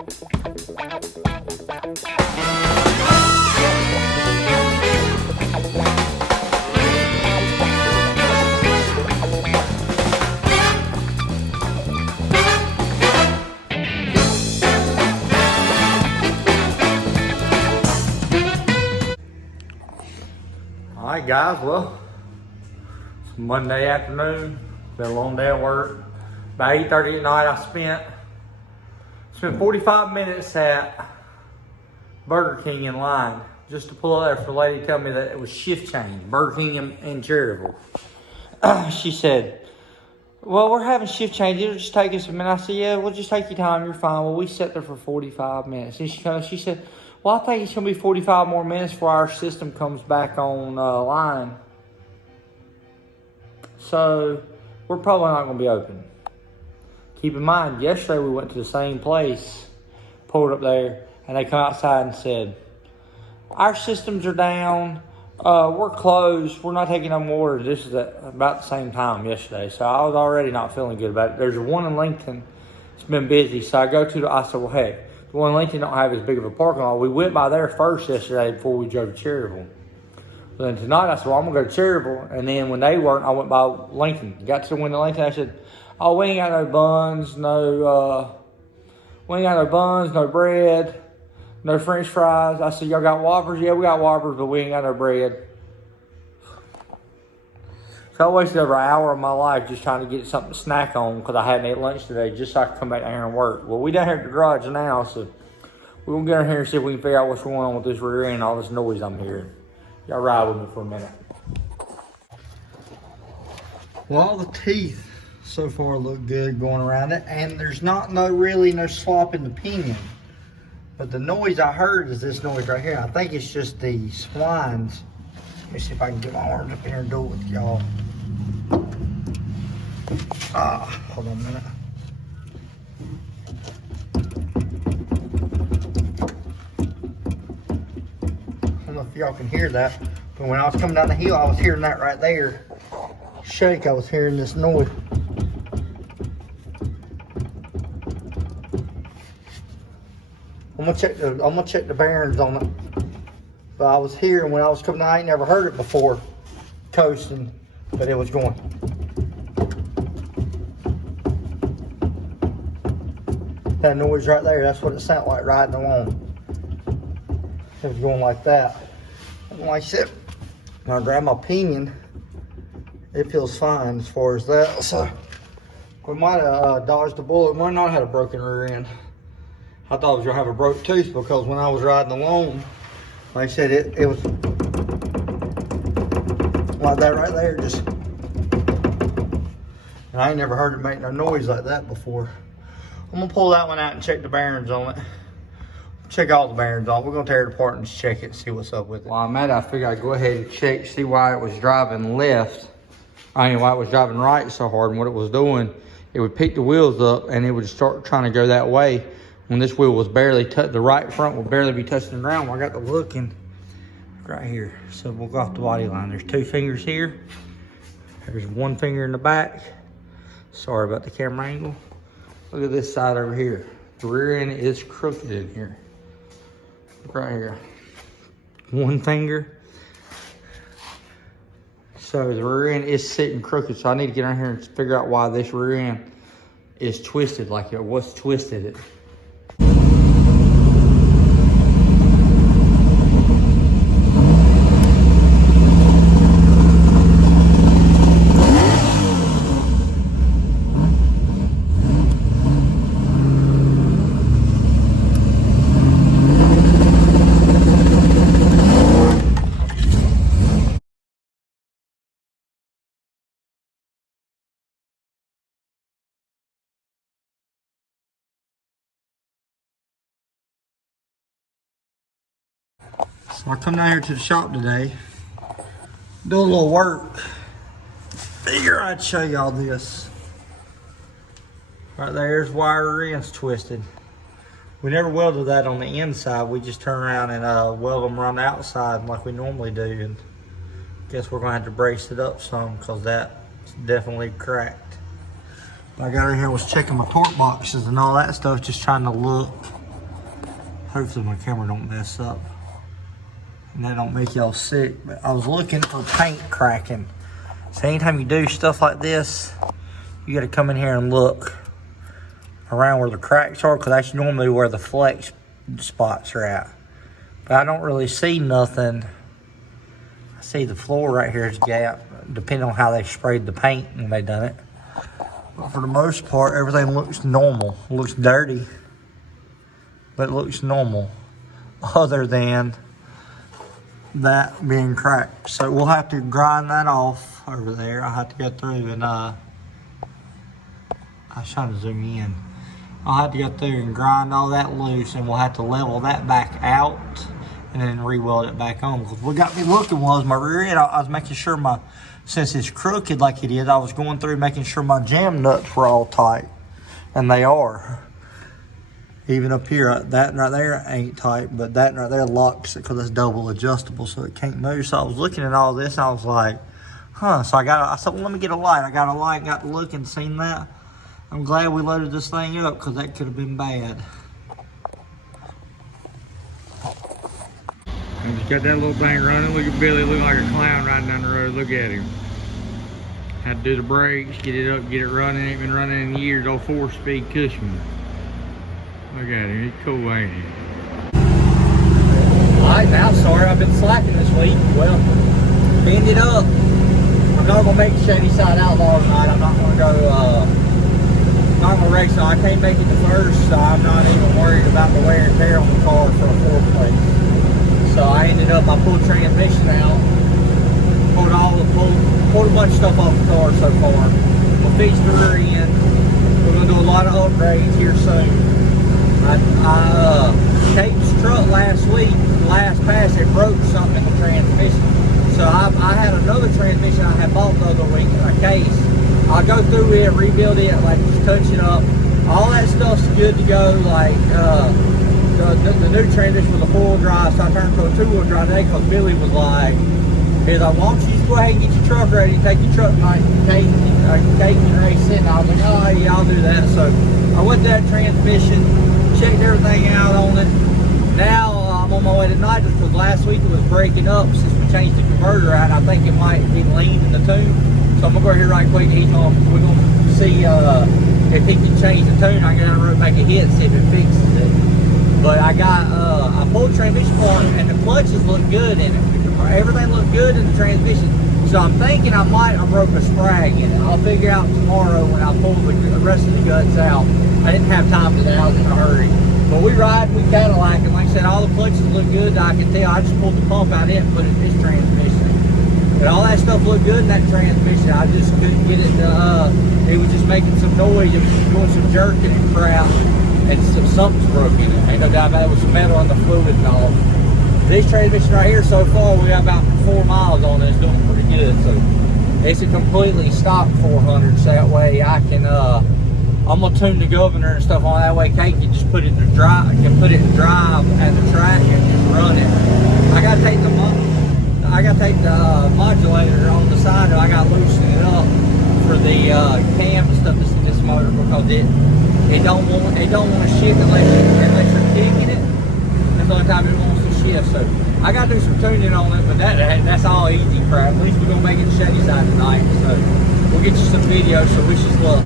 Alright guys, well, it's Monday afternoon, been a long day at work. About 8:30 at night I spent 45 minutes at Burger King in line just to pull up there for the lady to tell me that it was shift change, Burger King in Cherryville. She said, well, we're having shift change, it'll just take us a minute. I said, yeah, we'll just take your time, you're fine. Well, we sat there for 45 minutes. And she said, well, I think it's going to be 45 more minutes before our system comes back on line. So, we're probably not going to be open. Keep in mind, yesterday we went to the same place, pulled up there, and they come outside and said, our systems are down, we're closed, we're not taking no more orders. This is about the same time yesterday, so I was already not feeling good about it. There's one in Lincoln, it's been busy, so I said, well, hey, the one in Lincoln don't have as big of a parking lot. We went by there first yesterday before we drove to Cherryville. So then tonight I said, well, I'm going to go to Cherryville. And then when they weren't, I went by Lincoln. Got to the window of Lincoln, I said, oh, we ain't got no buns, no bread, no French fries. I said, y'all got Whoppers? Yeah, we got Whoppers, but we ain't got no bread. So I wasted over an hour of my life just trying to get something to snack on because I hadn't ate lunch today, just so I could come back down here and work. Well, we down here at the garage now, so we're going to get in here and see if we can figure out what's going on with this rear end and all this noise I'm hearing. Y'all ride with me for a minute. Well, all the teeth so far look good going around it, and there's not really no slop in the pinion. But the noise I heard is this noise right here. I think it's just the splines. Let me see if I can get my arms up here and do it with y'all. Hold on a minute. I don't know if y'all can hear that, but when I was coming down the hill, I was hearing that right there. Shake, I was hearing this noise. I'm gonna check the bearings on it. But I was hearing when I was coming down, I ain't never heard it before, coasting, but it was going. That noise right there, that's what it sounded like riding along. It was going like that. And like I said, when I grab my pinion, it feels fine as far as that. So we might have dodged a bullet. We might not have had a broken rear end. I thought I was gonna have a broke tooth because when I was riding along, like I said, it was like that right there, just. And I ain't never heard it make no noise like that before. I'm gonna pull that one out and check the bearings on it. Check all the bearings on it. We're gonna tear it apart and just check it and see what's up with it. While I'm at it, I figured I'd go ahead and check, see why it was driving left. Why it was driving right so hard, and what it was doing, it would pick the wheels up and it would start trying to go that way. When this wheel was barely the right front would barely be touching the ground. Well, I got the looking right here. So we'll go off the body line. There's 2 fingers here. There's 1 finger in the back. Sorry about the camera angle. Look at this side over here. The rear end is crooked in here. Look right here. 1 finger. So the rear end is sitting crooked. So I need to get on here and figure out why this rear end is twisted like it was twisted. So I come down here to the shop today, do a little work. Figure I'd show y'all this. Right there's why rear end's twisted. We never welded that on the inside. We just turn around and weld them around the outside like we normally do. And guess we're gonna have to brace it up some because that's definitely cracked. I got her here, was checking my torque boxes and all that stuff, just trying to look Hopefully my camera don't mess up and that don't make y'all sick. But I was looking for paint cracking. So anytime you do stuff like this, you gotta come in here and look around where the cracks are, because that's normally where the flex spots are at. But I don't really see nothing. I see the floor right here is gap, depending on how they sprayed the paint when they done it. But for the most part, everything looks normal. It looks dirty, but it looks normal, other than that being cracked. So we'll have to grind that off over there. I'll have to go through and I was trying to zoom in. I'll have to go through and grind all that loose, and we'll have to level that back out and then re-weld it back on. Because what got me looking was my rear end. I was making sure since it's crooked like it is, I was going through making sure my jam nuts were all tight, and they are. Even up here, that right there ain't tight, but that right there locks it because it's double adjustable, so it can't move. So I was looking at all this, and I was like, huh. So I said, well, let me get a light. I got a light, got to look and seen that. I'm glad we loaded this thing up, because that could have been bad. I just got that little thing running. Look at Billy, look like a clown riding down the road. Look at him. Had to do the brakes, get it up, get it running. Ain't been running in years. Old 4-speed Cushman. Look at him, he's cool, ain't he? Alright, now sorry I've been slacking this week. Well, cleaned it up. I'm not gonna make the Shady Side Outlaw tonight. I'm not gonna go not gonna race, so I can't make it the first, so I'm not even worried about the wear and tear on the car for a 4th place. So I ended up, I pulled transmission out, pulled a bunch of stuff off the car so far. We'll fix the rear end. We're gonna do a lot of upgrades here soon. Kate's truck last week, last pass, it broke something in the transmission. So I had another transmission I had bought the other week in a case. I'll go through it, rebuild it, like just touch it up. All that stuff's good to go. Like the new transmission was a 4-wheel drive, so I turned to a 2-wheel drive today because Billy was like, why don't you just go ahead and get your truck ready, take your truck tonight, Kate and race it. And I was like, oh yeah, I'll do that. So I went to that transmission, checked everything out on it. Now I'm on my way tonight because last week it was breaking up since we changed the converter out. I think it might be lean in the tune. So I'm gonna go here right quick. We're gonna see if he can change the tune. I can go down the road, make a hit, and see if it fixes it. But I pulled the transmission apart, and the clutches look good in it. Everything looked good in the transmission. So I'm thinking I broke a sprag in it. I'll figure out tomorrow when I pull the rest of the guts out. I didn't have time for that. I was in a hurry. But we Cadillac, and like I said, all the clutches look good. I can tell. I just pulled the pump out of it and put it in this transmission. But all that stuff looked good in that transmission. I just couldn't get it to, it was just making some noise. It was doing some jerking and crap. And something's broken in it. Ain't no doubt about it. There was some metal on the fluid and all. This transmission right here, so far, we got about 4 miles on it. It's doing pretty good. So it's a completely stock 400. So that way I can, I'm gonna tune the governor and stuff on that way. Kate can just put it in drive, and the track and just run it. I gotta take the modulator on the side. I gotta loosen it up for the cam and stuff that's in this motor, because it don't want to shift unless you're kicking it. That's the only time it wants to shift. So I gotta do some tuning on it, but that's all easy crap. At least we're gonna make it Shady Side tonight. So we'll get you some videos. So wish us luck.